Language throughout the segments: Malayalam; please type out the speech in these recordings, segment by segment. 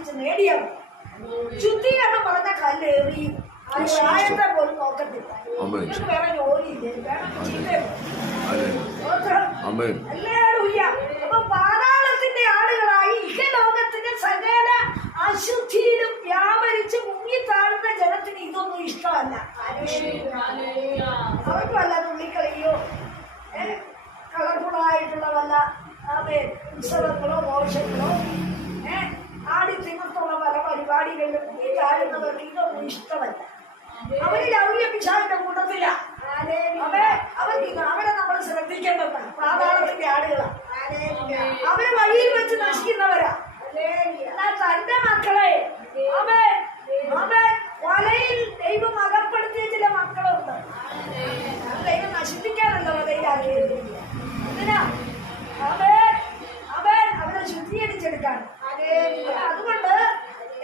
പ്രാർത്ഥിച്ച് നേടിയത്. ശുദ്ധീകരണം പറഞ്ഞ കല്ലേറിയും പ്രായത്തെ പോലും നോക്കത്തില്ല. നിങ്ങൾക്ക് വേറെ ജോലിയില്ലേ? അപ്പൊ പാതാളത്തിന്റെ ആളുകളായി ഇഹലോകത്തിന്റെ സകല അശുദ്ധിയിലും വ്യാപരിച്ച് മുങ്ങിത്താഴുന്ന ജനത്തിന് ഇതൊന്നും ഇഷ്ടമല്ല. അവർക്ക് വല്ല തുള്ളിക്കളിയോ കളർഫുള്ളായിട്ടുള്ള വല്ല ഉത്സവങ്ങളോ മോശങ്ങളോ ആടി തിമർത്തുള്ള പല പരിപാടികളിലും മുങ്ങിത്താഴുന്നവർക്ക് ഇതൊന്നും ഇഷ്ടമല്ല. അവര് ലൗകിക പിശാചിന്റെ കൂട്ടത്തില്ല. അവരെ നമ്മൾ ശ്രദ്ധിക്കേണ്ടതാണ്. പാതാളത്തിന്റെ ആളുകളാണ്. അവര് വഴിയിൽ വെച്ച് നശിക്കുന്നവരാ. എന്നാൽ തന്റെ മക്കളെ വലയിൽ ദൈവം അകപ്പെടുത്തിയ ചില മക്കളുണ്ട്. ദൈവം നശിപ്പിക്കാനല്ല വലയിലാക്കിയത്. എന്തിനാ? അവരെ ശുദ്ധീകരിച്ചെടുക്കാൻ. അതുകൊണ്ട്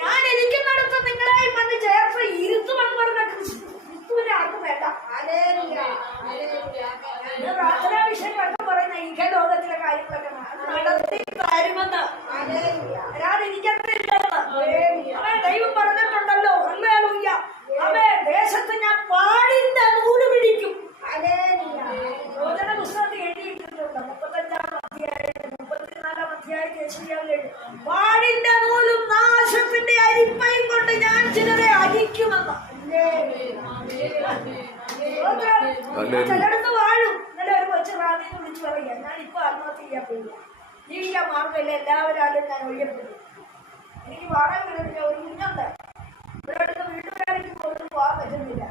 ഞാൻ ഇരിക്കുന്നിടത്ത് നിങ്ങളെയും വന്ന് ചേർത്ത് ഇരുത്തുമെന്ന് പറഞ്ഞ ക്രിസ്തുവിനെ ആർക്കും വേണ്ട. പ്രാർത്ഥനാ വിഷയങ്ങളൊക്കെ പറയുന്ന ഈ ലോകത്തിലെ കാര്യങ്ങളൊക്കെ നടത്തി തരുമെന്ന് ദൈവം പറഞ്ഞിട്ടുണ്ടല്ലോ. ദേശത്ത് ഞാൻ പാടിന്റെ നൂല് പിടിക്കും. യോജന പുസ്തകത്തിൽ എഴുതിയിട്ടുണ്ട്. 35-ാം അധ്യായം 34-ാം അധ്യായത്തിൽ പാടിന്റെ നൂലും നാശത്തിന്റെ അരിപ്പയും കൊണ്ട് ഞാൻ ചിലരെ അരിക്കുമെന്ന്. ചിലടത്ത് വാഴും. ഇന്നലെ ഒരു കൊച്ചു റാന്നിന്ന് വിളിച്ചു പറയാ, ഞാൻ ഇപ്പൊ ആത്മഹത്യ ചെയ്യാൻ പോയില്ല, ജീവിക്കാൻ മാർഗമില്ല, എല്ലാവരും ഞാൻ ഒഴിയപ്പെട്ടു, എനിക്ക് വാടക കിടന്നില്ല, ഒരു കുഞ്ഞുണ്ട്, ഇവിടെ അടുത്ത് വീട്ടുകാർക്ക് പോലും പോകാൻ പറ്റുന്നില്ല,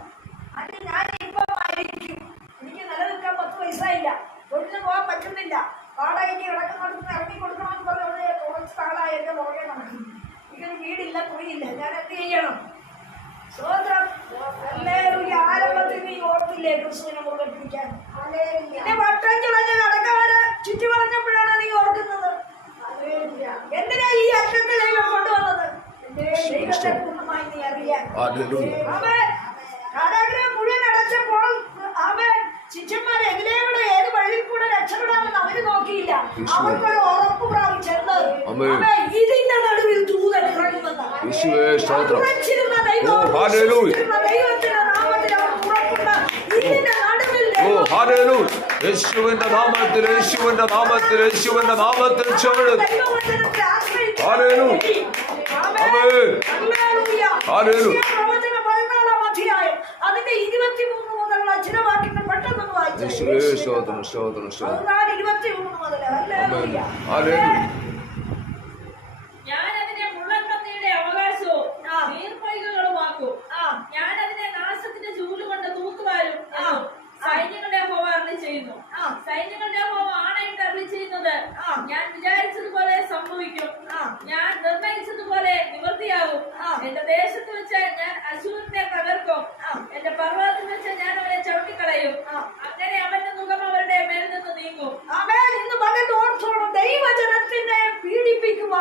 അത് ഞാൻ ഇപ്പൊ ആയിരിക്കും, എനിക്ക് നിലനിൽക്കാൻ 10 വയസ്സായില്ല, ഒന്നിനും പോകാൻ പറ്റുന്നില്ല, വാടകയ്ക്ക് കിടക്കുന്നിടത്ത് ഇറങ്ങി കൊടുക്കണമെന്ന് പറഞ്ഞ കുറച്ച് നാളായി എന്റെ പുറകെ നടക്കും, എനിക്കൊരു വീടില്ല, കുഴിയില്ല, ഞാൻ എന്ത് ചെയ്യണം? ആരംഭത്തിൽ നീ ഓർത്തില്ലേ ക്രിസ്തുവിനെ മുറുകെ പിടിക്കാൻ? പിന്നെ വട്ടം ചുളഞ്ഞ് നടക്കാതെ ചുറ്റി വളഞ്ഞപ്പോഴാണ് നീ ഓർക്കുന്നത്. എന്തിനാ ഈ അറ്റത്തെ ദൈവം കൊണ്ടുവന്നത്? ദൈവത്തെ പൂർണ്ണമായി നീ അറിയാൻ. കാരാഗ്രഹം മുഴുവൻ അടച്ചപ്പോൾ ശിഷ്യന്മാരെ എതിരെവിടെ ഏത് വഴി കൂടെ രക്ഷപ്പെടാമെന്ന് അവര് നോക്കിയില്ല. അവർക്കൊരു ഉറപ്പ് പ്രാപിച്ചത് ഇതിന്റെ നടുവിൽ ദൂതൻ ഇറങ്ങുമെന്ന്. ദൈവത്തിന്റെ നാമത്തിൽ അവർ ഉറപ്പുണ്ട്. ഇതിന്റെ നടുവിൽ യേശുവിന്റെ നാമത്തിൽ, യേശുവിന്റെ നാമത്തിൽ, യേശുവിന്റെ നാമത്തിൽ ദൈവവചനത്തെ ആശ്രയിച്ചു. അതിന്റെ 23 മുതലുള്ള ചില വാക്യങ്ങൾ പെട്ടെന്ന് വായിച്ചു. 23 മുതൽ ഞാൻ അതിനെ മുള്ളൻപന്നിയുടെ അവകാശവും നീർപ്പൊയ്കകളുമാക്കും. ഞാൻ അതിനെ നാശത്തിന്റെ ചൂലുകൊണ്ട് തൂത്തുവാരും. സൈന്യങ്ങളുടെ യഹോവ അരുളി ചെയ്യുന്നു. സൈന്യങ്ങളുടെ യഹോവ ആണയിട്ട് അരുളി ചെയ്യുന്നത്, ഞാൻ വിചാരിച്ചതുപോലെ സംഭവിക്കും, ഞാൻ നിർണയിച്ചതുപോലെ നിവൃത്തിയാകും. എന്റെ ദേശത്ത് വെച്ച് ഞാൻ അശൂരിനെ തകർക്കും, എന്റെ പർവ്വതത്തിൽ വെച്ച് ഞാൻ അവനെ ചവിട്ടിക്കളയും. അങ്ങനെ അവന്റെ മുഖം അവരുടെ മേൽ നിന്ന് നീങ്ങും. ഇന്ന് പകൽ ഓർത്തോളം ദൈവജനത്തിനെ പീഡിപ്പിക്കുക,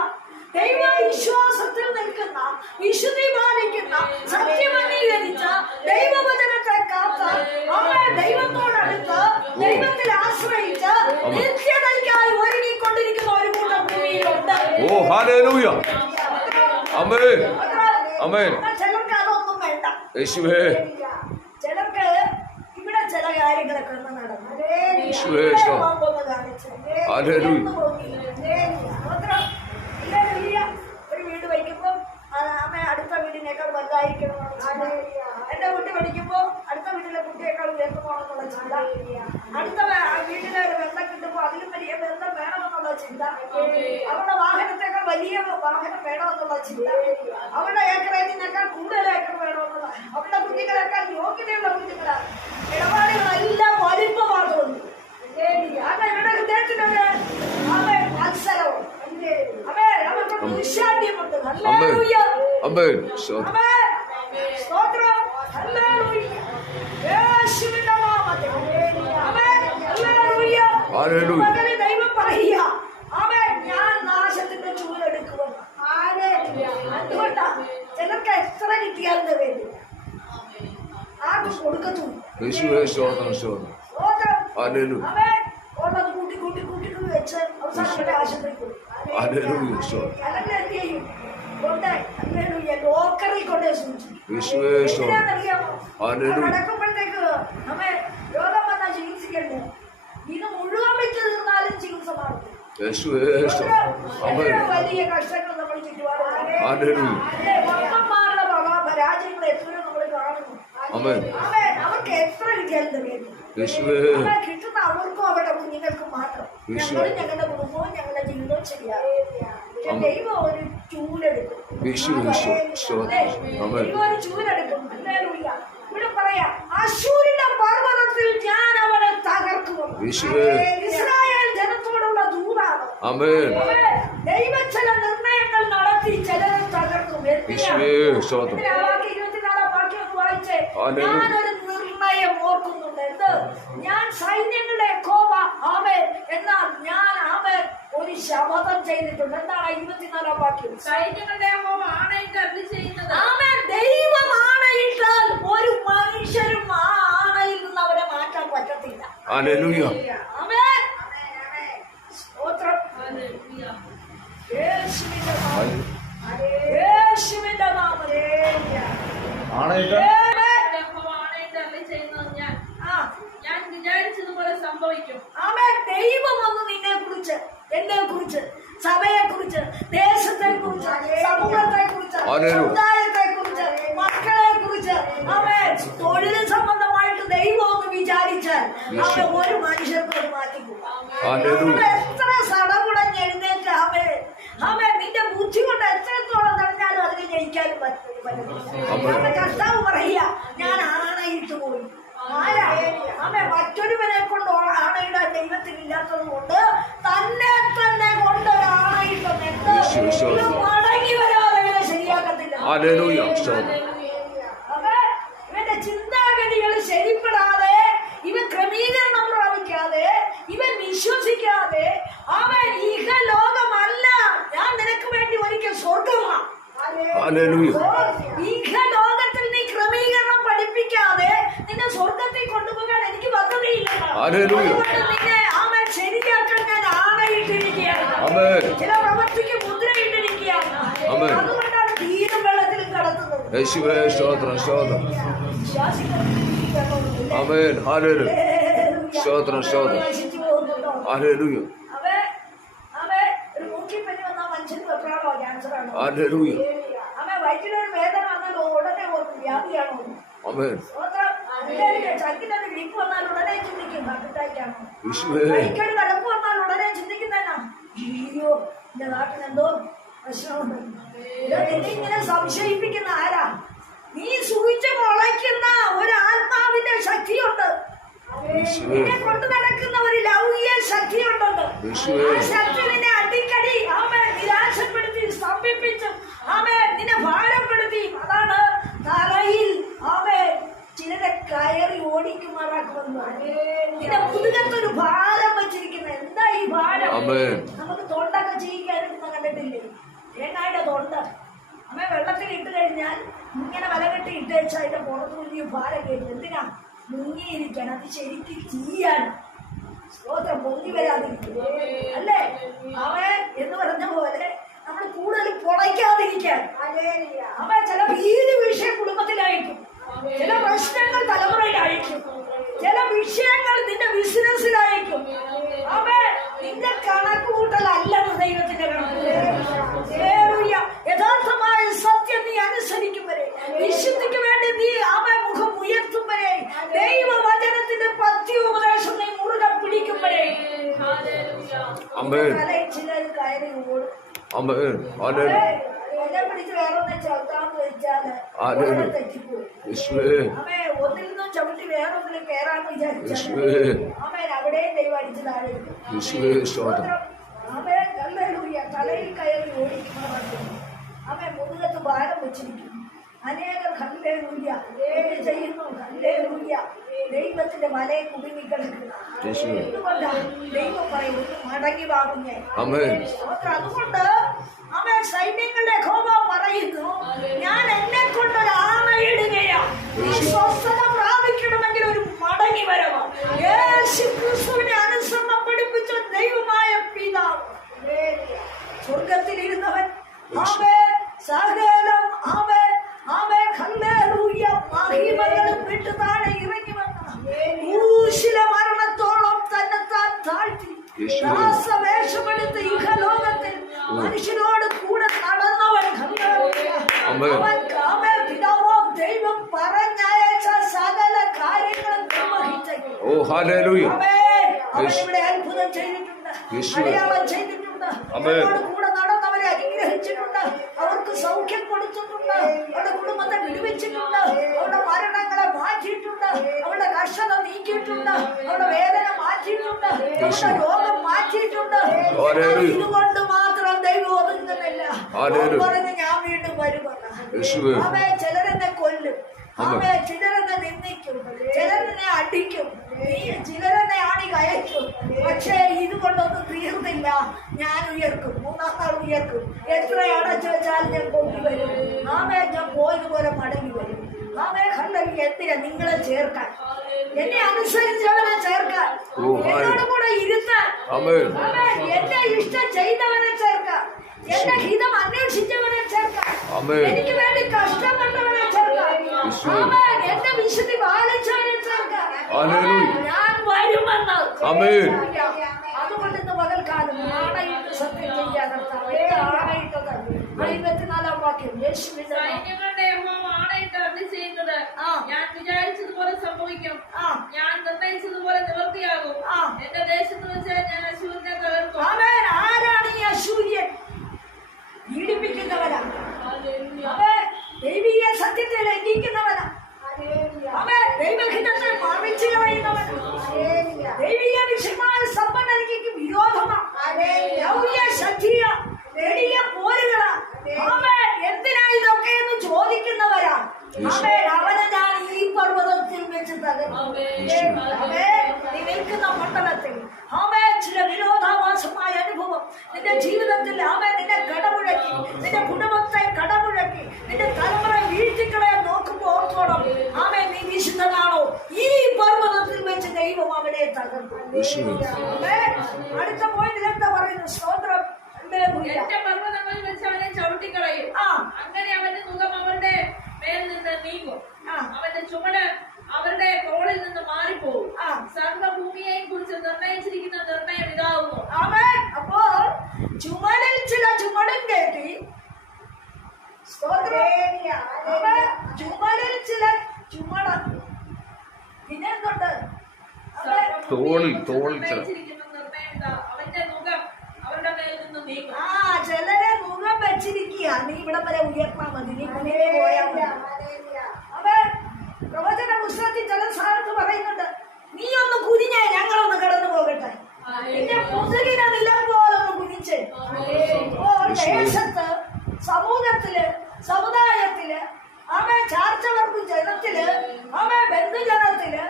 ദൈവവിശ്വാസത്തിൽ നിൽക്കുന്ന, വിശുദ്ധി പാലിക്കുന്ന, സത്യമംഗീകരിച്ച, ദൈവവചനത്തെ കാത്ത്, ദൈവത്തോടടുത്ത്, ദൈവത്തിൽ ആശ്രയിച്ച് നിത്യതയ്ക്കായി ഒരുങ്ങിക്കൊണ്ടിരിക്കുന്ന ഒരു കൂട്ടം ഭൂമിയിലുണ്ട്. ചിലർക്ക് അതൊന്നും വേണ്ട. ചിലർക്ക് ഇവിടെ ചില കാര്യങ്ങളൊക്കെ നടന്നു ഒരു വീട് വയ്ക്കുമ്പോ അമ്മ അടുത്ത വീടിനേക്കാൾ വലുതായിരിക്കണം. എന്റെ കുട്ടി പഠിക്കുമ്പോ അടുത്ത വീട്ടിലെ കുട്ടിയേക്കാൾ ഉയർത്തുപോകണമെന്നുള്ള ചിന്ത, അടുത്ത വീട്ടിലെ ഒരു ബന്ധം കിട്ടുമ്പോ അതിലും വലിയ ബന്ധം വേണമെന്നുള്ള ചിന്ത, അവരുടെ വാഹനത്തെക്കാൾ വലിയ വാഹനം വേണമെന്നുള്ള ചിന്ത, അവരുടെ ഏക്കറേജിനേക്കാൾ കൂടുതൽ ഏക്കർ വേണമെന്നുള്ള, അവരുടെ കുഞ്ഞുങ്ങളെക്കാൾ യോഗ്യതയുള്ള കുഞ്ഞുങ്ങളാണ്. ഇടപാടുകളെല്ലാം വലിപ്പമാകുന്നു. ഇവിടെ ഹൃദയത്തിനൊരു മത്സരവും അവർക്ക് ദുശാഠ്യമുണ്ട്. ദൈവം പറയുക, ഞാൻ നാശത്തിന്റെ ചൂലെടുക്കുമെന്ന്. അതുകൊണ്ടാ ചിലർക്ക് എത്ര കിട്ടിയാലും വേണ്ടി ആർക്കും കൊടുക്കുന്നുണ്ട്. ഉള്ളത് കൂട്ടി കൂട്ടി കൂട്ടി വെച്ച് അവസാനം ആശുപത്രി കൊടുക്കും. കൊണ്ട് ഹല്ലേലൂയ ലോക്കറിൽ കൊണ്ട് സൂക്ഷിക്കും. വിശ്വേഷം എന്തിനാണെന്നറിയാമോ? ഹല്ലേലൂയ നടക്കുമ്പോഴത്തേക്ക് നമ്മെ രോഗം വന്നാൽ ചികിത്സിക്കണ്ടേ? ഇത് മുഴുവൻ വെച്ച് തീർന്നാലും ചികിത്സ മാറും. യേശുവേഷം ആമേൻ എത്ര വലിയ കഷ്ടങ്ങൾ നമ്മൾ ചുറ്റുപാടും ഹല്ലേലൂയ ഭക്തന്മാരുടെ പരാജയങ്ങൾ എത്രയോ നമ്മൾ കാണുന്നു. ആമേൻ ആമേൻ. അവർക്ക് എത്ര വിദ്യാലയം തികയുന്നു. യേശുവേ അവരെ കിട്ടുന്ന അവർക്കും അവരുടെ കുഞ്ഞുങ്ങൾക്കും മാത്രം. ഞങ്ങളും ഞങ്ങളുടെ കുടുംബവും ഞങ്ങളുടെ ജീവിതവും ശരിയാകും. ദൈവം ഒരു ചൂലെടുക്കും. ദൈവം ഒരു ചൂലെടുക്കും. ഹല്ലേലൂയ. ഇവിടെ പറയാ അശ്ശൂരിന്റെ പർവ്വതത്തിൽ ഞാൻ അവനെ തകർക്കും. ഇസ്രായേൽ ജനത്തോടുള്ള ദൂതാണ്. ആമേൻ ദൈവം ചില നിർണയങ്ങൾ നടത്തി ചിലരെ തകർക്കും. ഞാനൊരു നിർണയം ഓർക്കുന്നുണ്ട്. എന്ത്? ഞാൻ സൈന്യങ്ങളുടെ യഹോവ ആമേൻ എന്നാൽ ഞാൻ ആമേൻ ഒരു ശപഥം ചെയ്തിട്ടുണ്ട്. എന്താണ് 24-ാം വാക്യം? സൈന്യങ്ങളുടെ യഹോവ ആണയിട്ട് അരുളിച്ചെയ്യുന്നത്. ആമേൻ. ദൈവം ആണയിട്ടാൽ ഒരു മനുഷ്യരും ആ ആണയിൽ നിന്ന് അവരെ മാറ്റാൻ പറ്റത്തില്ല. ഹല്ലേലൂയ ആമേൻ. സ്തോത്രം. ഹല്ലേലൂയ. യേശുവിന്റെ നാമത്തിൽ. യേശുവിന്റെ നാമത്തിൽ. ആണേറ്റ യഹോവ ആണയിട്ട് അരുളിച്ചെയ്യുന്നത് ആ ഞാൻ വിചാരിച്ചതുപോലെ സംഭവിക്കും. ആമേൻ. ദൈവം വന്ന് നിന്നെ കുറിച്ച്, എന്നെ കുറിച്ച്, സഭയെ കുറിച്ച്, ദേശത്തെ കുറിച്ച്, സമൂഹത്തെ കുറിച്ച്, സമുദായത്തെ കുറിച്ച്, മക്കളെ കുറിച്ച്, ആമേൻ തൊഴിൽ സംബന്ധമായിട്ട് ദൈവം ഒന്ന് വിചാരിച്ചാൽ അവൻ ഒരു മനുഷ്യർക്ക് ഒരു മാറ്റിക്കും. എത്ര സടകുടഞ്ഞ് എഴുന്നേറ്റ് ആമേൻ ആമേൻ നിന്റെ ബുദ്ധി കൊണ്ട് എത്രത്തോളം തടഞ്ഞാലും അതിന് ജയിക്കാനും പറ്റില്ല. കർത്താവ് പറയുക ഞാൻ ആണയിട്ട് പോയി. ആരാ? ആമേ മറ്റൊരുവനെ കൊണ്ട് ആണയിടാൻ ദൈവത്തിനില്ലാത്തത് കൊണ്ട് തന്നെ തന്നെ കൊണ്ട് ആണയിട്ടൊന്നും മടങ്ങി വരാതെ ഇവനെ ശരിയാക്കത്തില്ല. ഇവന്റെ ചിന്താഗതികൾ ശരിപ്പെടാതെ, ഇവൻ ക്രമീകരണം പ്രാപിക്കാതെ, ഇവൻ വിശ്വസിക്കാതെ അവൻ ഇഹലോകമല്ല ഞാൻ നിനക്ക് വേണ്ടി ഒരിക്കൽ സ്വർഗമാണ്. ഇഹലോകത്തിൽ നീ ക്രമീകരണം പഠിപ്പിക്കാതെ നിന്നെ സ്വർഗത്തിൽ കൊണ്ടുപോകാൻ എനിക്ക് പദ്ധതിയില്ല. നിന്നെ ആമേൻ ശരിയാക്കാൻ ഞാൻ ആണയിട്ടിരിക്കുകയാണ്. ചില പ്രവർത്തിക്ക് മുദ്രയിട്ടിരിക്കുകയാണ്. അതുകൊണ്ടാണ് തീരും വെള്ളത്തിലും കടത്തുന്നത്. ആമേൻ ഹല്ലേലൂയ സ്തോത്രം സ്തോത്രം നശിച്ചു പോകുന്നുണ്ടോ? ഹല്ലേലൂയ ഒരു മൂക്കിപ്പനി വന്നാൽ മനുഷ്യന് വെപ്രാളോ ക്യാൻസറാണോ? ഹല്ലേലൂയ അവൻ വയറ്റിലൊരു വേദന വന്നാൽ ഉടനെ ഓർക്കും വ്യാധിയാണോ? ആമേൻ ചക്കിനൊരു ഗ്രിപ്പ് വന്നാൽ ഉടനെ ചിന്തിക്കും അറ്റാക്കാണോ? യേശുവേ കൈക്കൊരു കടപ്പ് വന്നാൽ ഉടനെ ചിന്തിക്കുന്നതിനാ അയ്യോ എന്റെ നാട്ടിൽ എന്തോ പ്രശ്നമുണ്ട്. ഇങ്ങനെ സംശയിപ്പിക്കുന്ന ആരാ? നീ സൂചിച്ച് മുളയ്ക്കുന്ന ഒരു ആത്മാവിന്റെ ശക്തിയുണ്ട്. നിന്നെ കൊണ്ട് നടക്കുന്ന ഒരു ലൗകിക ശക്തിയുണ്ട്. ആ ശക്തി നിന്നെ അടിക്കടി ആമേൻ നിരാശപ്പെടുത്തി സ്തംഭിപ്പിച്ചു ആമേൻ നിന്നെ ഭാരപ്പെടുത്തി. അതാണ് തലയിൽ ആമേൻ ചിലരെ കയറി ഓടിക്കുമാറാക്കുമെന്ന്. നിന്റെ മുതുകത്തൊരു ഭാരം വെച്ചിരിക്കുന്ന. എന്താ ഈ ഭാരം? നമുക്ക് തൊണ്ടൊക്കെ ചെയ്യിക്കാനെടുക്കുന്ന കണ്ടിട്ടില്ലേ? തേങ്ങയുടെ തൊണ്ട് അമ്മ വെള്ളത്തിൽ ഇട്ട് കഴിഞ്ഞാൽ ഇങ്ങനെ വലകെട്ടി ഇട്ട് വെച്ചാൽ അതിന്റെ പുറത്ത് വലിയ ഭാരം കയറി. എന്തിനാ? മുങ്ങിയിരിക്കാൻ. അത് ശരിക്കും തീയാണ്. സ്തോത്രം. പൊങ്ങി വരാതിരിക്കും അല്ലേ? അവൻ എന്ന് പറഞ്ഞ പോലെ നമ്മൾ കൂടുതൽ പൊളയ്ക്കാതിരിക്കാൻ. അവൻ ചില ഭീതി വിഷയം കുടുംബത്തിലായിരിക്കും, ചില പ്രശ്നങ്ങൾ തലമുറയിലായിരിക്കും, ചില വിഷയങ്ങൾ നിന്റെ ബിസിനസ്സിലായിരിക്കും. അവൻ നിന്റെ കണക്കുകൂട്ടലല്ലെന്ന് ദൈവത്തിന്റെ കണക്ക്. യഥാർത്ഥമായ സത്യം നീ അനുസരിക്കും വരെ, വിശുദ്ധിക്ക് വേണ്ടി നീ അവൻ മുഖം ഉയർത്തും വരെ, ദൈവവചനത്തിന്റെ പത്യോപദേശം നീ മുറുകെ പിടിക്കും വരെ തലയിൽ ചിലർ കയറി ഓടും. എന്നെ പിടിച്ച് വേറൊന്നും ചവിട്ടാന്ന് വെച്ചാല് തെറ്റിപ്പോയി. അമ്മേ ഒന്നിൽ നിന്നും ചവിട്ടി വേറൊന്നിൽ കയറാന്ന് വിചാരിച്ചാൽ അമ്മേൻ അവിടെയും ദൈവം അടിച്ചു താഴെ. അമ്മേൻ ഹല്ലേലൂയ. തലയിൽ കയറി ഓടിക്കുന്നവർക്ക് അമ്മേ മുതുകത്ത് ഭാരം വെച്ചിരിക്കുന്നു. അനേകർ ഹല്ലേലൂയ ചെയ്യുന്നു. ഹല്ലേലൂയ. ദൈവത്തിന്റെ വലയെ കുടുങ്ങിക്കിടക്കുന്നു. എന്തുകൊണ്ടാ? ദൈവം പറയും ഒന്ന് മടങ്ങി വാങ്ങുന്നേ. അതുകൊണ്ട് അവൻ സൈന്യങ്ങളുടെ യഹോവ പറയുന്നു ഞാൻ എന്നെ കൊണ്ടൊരു ആണയിടുകയാ. നീ സ്വസ്ഥത പ്രാപിക്കണമെങ്കിൽ ഒരു മടങ്ങി വരവാ. യേശു ക്രിസ്തുവിനെ അനുസരണം പഠിപ്പിച്ച ദൈവമായ പിതാവ് സ്വർഗത്തിലിരുന്നവൻ അവൻ സകലം ആമേൻ ആമേൻ ഹല്ലേലൂയ മഹിമകളും വിട്ട് താഴെ ഇറങ്ങി വന്ന ക്രൂശിലെ മരണത്തോളം തന്നെത്താൻ താഴ്ത്തി ദാസവേഷമെടുത്ത് ഇഹലോകത്തിൽ മനുഷ്യനോട് കൂടെ നടന്നവൻ ഹല്ലേലൂയ. അവൻ പിതാവാം ദൈവം പറഞ്ഞയച്ച സകല കാര്യങ്ങളും നിർവഹിച്ചു. ഓ ഹല്ലേലൂയ. അവൻ ഇവിടെ അത്ഭുതം ചെയ്തിട്ടുണ്ട്, അടയാളം ചെയ്തിട്ടുണ്ട്. അവരോട് കൂടെ നടന്നവരെ അനുഗ്രഹിച്ചിട്ടുണ്ട്, അവർക്ക് സൗഖ്യം കൊടുത്തിട്ടുണ്ട്, അവരുടെ കുടുംബത്തെ വിടുവിച്ചിട്ടുണ്ട്, അവരുടെ മരണങ്ങളെ മാറ്റിയിട്ടുണ്ട്, അവരുടെ കർഷത നീക്കിയിട്ടുണ്ട്, അവരുടെ വേദന മാറ്റിയിട്ടുണ്ട്, അവരുടെ രോഗം മാറ്റിയിട്ടുണ്ട്. ഇതുകൊണ്ട് മാത്രം ദൈവം ഒതുങ്ങുന്നില്ല. പറഞ്ഞ് ഞാൻ വീണ്ടും വരുമെന്ന്. അവയെ ചിലരെന്നെ കൊല്ലും, അവയെ ചിലരെന്നെ നിന്ദിക്കും, ചിലരെന്നെ അടിക്കും, ചിലരെന്നെ ആണി കയറ്റും. പക്ഷേ ഇതുകൊണ്ടൊന്നും തീർന്നില്ല. ഞാൻ ഉയർക്കും, മൂന്നാം നാൾ ഉയർക്കും. എത്ര അടച്ചു വെച്ചാൽ ഞാൻ പൊങ്ങി വരും. ആമേ ഞാൻ പോയതുപോലെ മടങ്ങി വരും. ആമേ കണ്ടെങ്കിൽ എന്തിനാ നിങ്ങളെ ചേർക്കാൻ, എന്നെ അനുസരിച്ചവനെ ചേർക്കാൻ, എന്നോട് കൂടെ ഇരുത്താൻ, എന്റെ ഇഷ്ടം ചെയ്തവനെ ചേർക്കാൻ, എന്റെ ഹിതം അന്വേഷിച്ചവനെ ചേർക്കാൻ, എനിക്ക് വേണ്ടി കഷ്ടപ്പെട്ടവനെ ചേർക്കാൻ, എന്റെ വിശുദ്ധി പാലിച്ചവനെ ചേർക്കാൻ ഞാൻ വരുമെന്ന്. അതുകൊണ്ട് ഇന്ന് പകൽക്കാലം ആണയിട്ട് സത്യം ചെയ്യാൻ ആണയിട്ടത് 54-ാം വാക്യം യേശുവിന്റെ സൈന്യങ്ങളുടെ യഹോവ ആണയിട്ട് അരുളിച്ചെയ്യുന്നത്, ഞാൻ വിചാരിച്ചതുപോലെ സംഭവിക്കും, ഞാൻ നിർണയിച്ചതുപോലെ നിവൃത്തിയാകും. എന്റെ ദേശത്ത് വെച്ച് ഞാൻ അശൂരിനെ തകർക്കും. ആരാണ് ഈ അശൂര്യൻ? പീഡിപ്പിക്കുന്നവനാ. ദൈവീയ സത്യത്തെ ലംഘിക്കുന്നവനാ. ദൈവഹിതത്തെ മറിച്ചു കളയുന്നവനാ. ദൈവീയ വിഷയമായ സമ്പന്നതയ്ക്ക് വിരോധമാണ്. ശക്തിയ നെടിയ പോരുകളാ. എന്തിനാ ഇതൊക്കെ എന്ന് ചോദിക്കുന്നവരാ. അവനെ ഞാൻ ഈ പർവ്വതത്തിൽ വെച്ച് തകർക്കും. നീ നിൽക്കുന്ന മണ്ഡലത്തിൽ ചില വിരോധാഭാസമായ അനുഭവം നിന്റെ ജീവിതത്തിൽ നിന്നെ കടമുഴക്കി, നിന്റെ കുടുംബത്തെ കടമുഴക്കി, നിന്റെ തലമുറ വീഴ്ത്തിക്കളയാൻ നോക്കുമ്പോൾ ഓർത്തോണം, നീ വിശുദ്ധനാണോ? ഈ പർവ്വതത്തിൽ വെച്ച് ദൈവം അവനെ തകർക്കും. അടുത്ത പോയിന്റിൽ എന്താ പറയുന്നത്? സ്തോത്രം. എന്റെ പർവ്വതങ്ങളിൽ വെച്ച് അവനെ ചവിട്ടിക്കളയും. അങ്ങനെ അവന്റെ മുഖം അവരുടെ മേൽ നിന്ന് നീങ്ങും, അവന്റെ ചുമട് അവരുടെ തോളിൽ നിന്ന് മാറിപ്പോകും. സർവ്വഭൂമിയെ കുറിച്ച് നിർണയിച്ചിരിക്കുന്ന നിർണയം ഇതാവുന്നു. അപ്പോൾ ചുമടിൽ ചില ചുമടും കയറ്റി, ചുമടിൽ ചില ചുമട, പിന്നെന്തുണ്ട്? നിർണയിച്ചിരിക്കുന്ന നിർണയം ഇതാ, അവന്റെ മുഖം അവരുടെ മേൽ നിന്ന് നീങ്ങും. ചിലരെ മുഖം വെച്ചിരിക്കുക, നീ ഇവിടെ വരെ ഉയർത്താൻ മതി, നീ മുന്നിലേ പോയാൽ മതി. പ്രവചന പുസ്തകത്തിൽ ചില സ്ഥാനത്ത് പറയുന്നുണ്ട്, നീ ഒന്ന് കുനിഞ്ഞേ, ഞങ്ങളൊന്ന് കടന്നു പോകട്ടെ. നിന്റെ മുതുകിനെ നിലം പോലൊന്ന് കുനിച്ച്. ദേശത്ത്, സമൂഹത്തില്, സമുദായത്തില്, ചാർച്ചവർഗ ജനത്തില്, ബന്ധുജനത്തില്,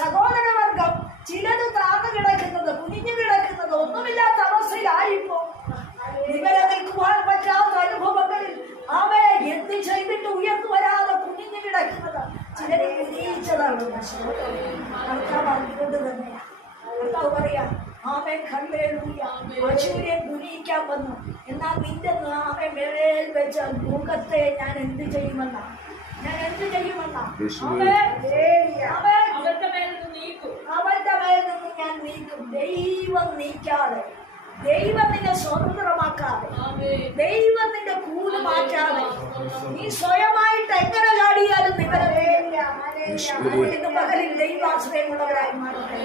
സഹോദരവർഗം ചിലത് താഴ്ന്നു കിടക്കുന്നത്, കുനിഞ്ഞു കിടക്കുന്നത്, ഒന്നുമില്ലാത്ത അവസ്ഥയിലായിപ്പോ ഇവരെ നിൽക്കുവാൻ പറ്റാത്ത അനുഭവങ്ങളിൽ എന്ത് ചെയ്തിട്ട് ഉയർന്നു വരാതെ കുനിഞ്ഞു കിടക്കുന്നത് ചിലരെ കുനിയിച്ചതാണ്. അതുകൊണ്ട് തന്നെയാ കർത്താവ് പറയാ, അശൂര്യൻ കുനിയിക്കാൻ വന്നു, എന്നാൽ നിന്റെ മേൽ വെച്ച മുഖത്തെ ഞാൻ എന്ത് ചെയ്യുമെന്നാ, ഞാൻ എന്ത് ചെയ്യുമെന്നാ, അവരുടെ മേൽ നിന്ന് നീക്കും, അവന്റെ മേൽ നിന്ന് ഞാൻ നീക്കും. ദൈവം നീക്കാതെ, ദൈവം നിന്നെ സ്വതന്ത്രമാക്കാതെ, ദൈവം നിന്റെ കൂട് മാറ്റാതെ, നീ സ്വയമായിട്ട് എങ്ങനെ ചാടിയാലും ഇന്ന് പകലിൽ ദൈവാശ്രയമുള്ളവരായി മാറട്ടെ,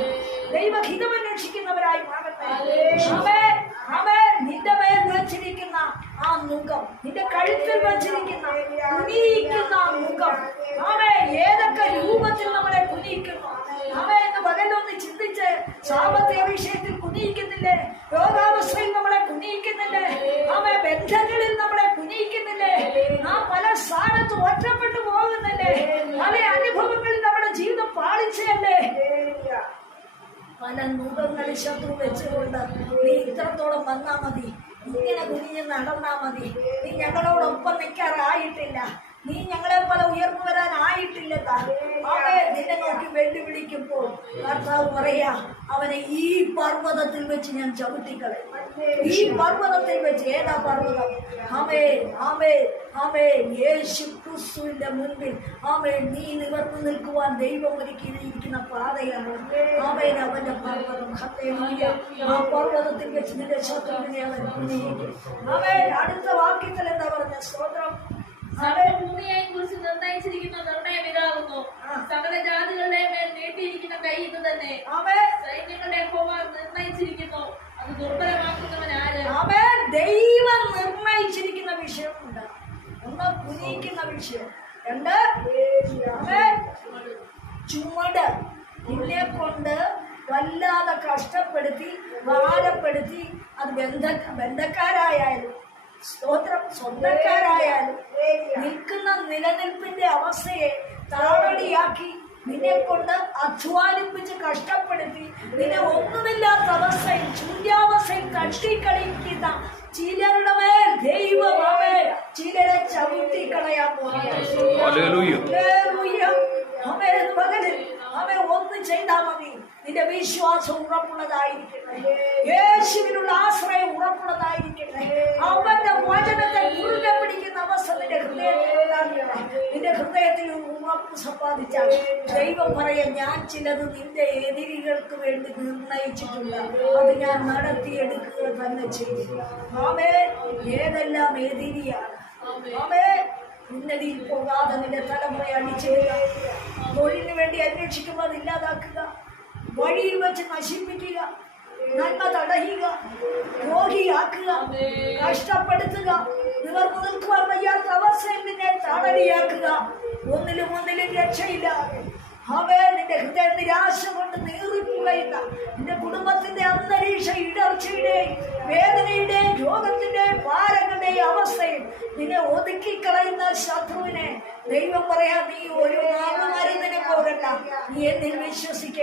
ദൈവഹിതം അന്വേഷിക്കുന്നവരായി മാറട്ടെ. നിന്റെ മേൽ വെച്ചിരിക്കുന്ന ആ മുഖം, നിന്റെ കഴുത്തിൽ വെച്ചിരിക്കുന്ന കുനിയിക്കുന്ന ആ മുഖം, ഏതൊക്കെ രൂപത്തിൽ നമ്മളെ കുനിയിക്കുന്നു. എന്ന് പകലൊന്ന് ചിന്തിച്ച്, സാമ്പത്തിക വിഷയത്തിൽ കുനിയിക്കുന്നില്ലേ, രോഗാവസ്ഥയിൽ നമ്മളെ കുനിയിക്കുന്നില്ലേ, ബന്ധങ്ങളിൽ നമ്മളെ കുനിയിക്കുന്നില്ലേ, നാം പല സ്ഥാനത്ത് ഒറ്റപ്പെട്ടു പോകുന്നില്ലേ, പല അനുഭവങ്ങളിൽ നമ്മുടെ ജീവിതം പാളിച്ചയല്ലേ. പല മുഖങ്ങളിൽ ശത്രു വെച്ചുകൊണ്ട് നീ ഇത്രത്തോളം വന്നാ മതി, ഇങ്ങനെ കുനിഞ്ഞ് നടന്നാ മതി, നീ ഞങ്ങളോടൊപ്പം നിൽക്കാറായിട്ടില്ല, നീ ഞങ്ങളെ പോലെ ഉയർന്നു വരാനായിട്ടില്ല. നിന്നെ നോക്കി വെല്ലുവിളിക്കുമ്പോൾ കർത്താവ് പറയാ, അവനെ ഈ പർവ്വതത്തിൽ വെച്ച് ഞാൻ ചവിട്ടിക്കളയും. ഈ പർവ്വതത്തിൽ വെച്ച്, ഏതാ പർവ്വതം. ആമേ ആമേ ആമേ യേശു ക്രിസ്തുവിന്റെ മുൻപിൽ ആമേ നീ നിവർന്നു നിൽക്കുവാൻ ദൈവം ഒരുക്കിയിരിക്കുന്ന പാതയാണ് ആമേൻ അവന്റെ പർവ്വതം. ഹല്ലേലൂയ. ആ പർവ്വതത്തിൽ വെച്ച് നിന്റെ ശത്രുവിനെ അവൻ കുനിയിക്കും. ആമേൻ. അടുത്ത വാക്യത്തിൽ എന്താ പറഞ്ഞ? സ്തോത്രം. ഭൂമിയെ കുറിച്ച് നിർണയിച്ചിരിക്കുന്ന നിർണയം ഇതാകുന്നു. സകല ജാതികളുടെ മേൽ നീട്ടിയിരിക്കുന്ന കൈ ഇത് തന്നെ. സൈന്യങ്ങളുടെ യഹോവ നിർണയിച്ചിരിക്കുന്നു, അത് ദുർബലമാക്കുന്നവൻ ആര്? ആമേൻ. ദൈവം നിർണയിച്ചിരിക്കുന്ന വിഷയമുണ്ട്. ഒന്ന് കുനിയിക്കുന്ന വിഷയം, രണ്ട് ചുമട്. നിന്നെ കൊണ്ട് വല്ലാതെ കഷ്ടപ്പെടുത്തി ഭാരപ്പെടുത്തി, അത് ബന്ധക്കാരായാലും സ്തോത്രം സ്വന്തക്കാരായാലും നിൽക്കുന്ന നിലനിൽപ്പിന്റെ അവസ്ഥയെ താളടിയാക്കി നിന്നെ കൊണ്ട് അധ്വാനിപ്പിച്ച് കഷ്ടപ്പെടുത്തി നിന്നെ ഒന്നുമില്ലാത്ത അവസ്ഥയിൽ ശൂന്യാവസ്ഥയിൽ തട്ടിക്കളിക്കുന്ന ചിലരുടെ മേൽ ദൈവമേ ചിലരെ ചവിട്ടി കളയാൻ അവൻ ഒന്ന് ചെയ്താൽ മതി. നിന്റെ വിശ്വാസം ഉറപ്പുള്ളതായിരിക്കട്ടെ, യേശുവിനുള്ള ആശ്രയം ഉറപ്പുള്ളതായിരിക്കട്ടെ. അവന്റെ വചനത്തെ മുറുകെ പിടിക്കുന്ന അവസ്ഥ നിന്റെ ഹൃദയത്തിൽ ഉണ്ടാകണം. നിന്റെ ഹൃദയത്തിൽ ഉറപ്പ് സമ്പാദിച്ചാൽ ദൈവം പറയാം, ഞാൻ ചിലത് നിന്റെ എതിരികൾക്ക് വേണ്ടി നിർണയിച്ചിട്ടുണ്ട്, അത് ഞാൻ നടത്തിയെടുക്കുക തന്നെ ചെയ്യും. ആമേ. ഏതെല്ലാം എതിരിയാണ് ആമേ. ഉന്നതിയിൽ പോകാതെ നിന്റെ തലമുറയെ അടിച്ചിടുക, തൊഴിലിന് വേണ്ടി അന്വേഷിക്കുമ്പോൾ അത് ഇല്ലാതാക്കുക, വഴിയിൽ വെച്ച് നശിപ്പിക്കുക, നന്മ തടയുക, രോഗിയാക്കുക, കഷ്ടപ്പെടുത്തുക, നിവർന്നു നിൽക്കുവാൻ വയ്യാത്ത അവസ്ഥയിൽ നിന്നെ തടടിയാക്കുക, ഒന്നിലും രക്ഷയില്ലാതെ അവേ നിന്റെ ഹൃദയ നിരാശ കൊണ്ട് നീറിപ്പുകയുന്ന നിന്റെ കുടുംബത്തിന്റെ അന്തരീക്ഷ ഇടർച്ചയുടെയും വേദനയുടെയും രോഗത്തിന്റെയും ഭാരങ്ങളുടെയും അവസ്ഥയിൽ നിന്നെ ഒതുക്കിക്കളയുന്ന ശത്രുവിനെ ദൈവം പറയാ, നീ ഒരു മരുന്നിനെ പോകണ്ട, നീ എന്നിൽ വിശ്വസിക്ക,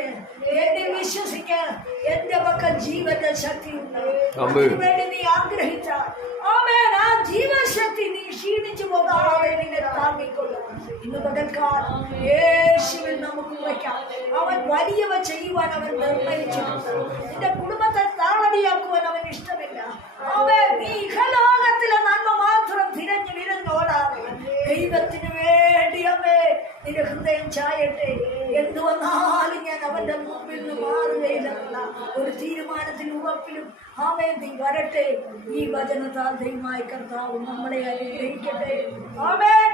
എന്റെ പക്കൽ ജീവന്റെ ശക്തിയുണ്ട്. അതിനുവേണ്ടി നീ ആഗ്രഹിച്ച ആമേൻ, ആ ജീവശക്തി നീ ക്ഷീണിച്ചു പോകാതെ നിന്നെ താങ്ങിക്കൊള്ളും. ഇന്ന് പകൽക്കാലം യേശുവിൽ നമുക്ക് വയ്ക്കാം. അവൻ വലിയവ ചെയ്യുവാൻ അവൻ നിർണയിച്ചിട്ടുണ്ട്. നിന്റെ കുടുംബത്തെ താളടിയാക്കുവാൻ അവൻ ഇഷ്ടമില്ല. അവൻ നീ ഇഹലോകത്തിലെ നന്മ മാത്രം വിരഞ്ഞോടാതെ ദൈവത്തിന് വേണ്ടി അമ്മേ നിന്റെ ഹൃദയം ചായട്ടെ. എന്തു വന്നാലും ഞാൻ അവന്റെ മുമ്പിൽ നിന്ന് മാറുകയില്ലെന്നുള്ള ഒരു തീരുമാനത്തിൽ ഉറപ്പിലും ആമേ നീ വരട്ടെ. ഈ വചനത്താൽ ദൈവമായ കർത്താവ് നമ്മളെ അനുഗ്രഹിക്കട്ടെ. ആമേൻ.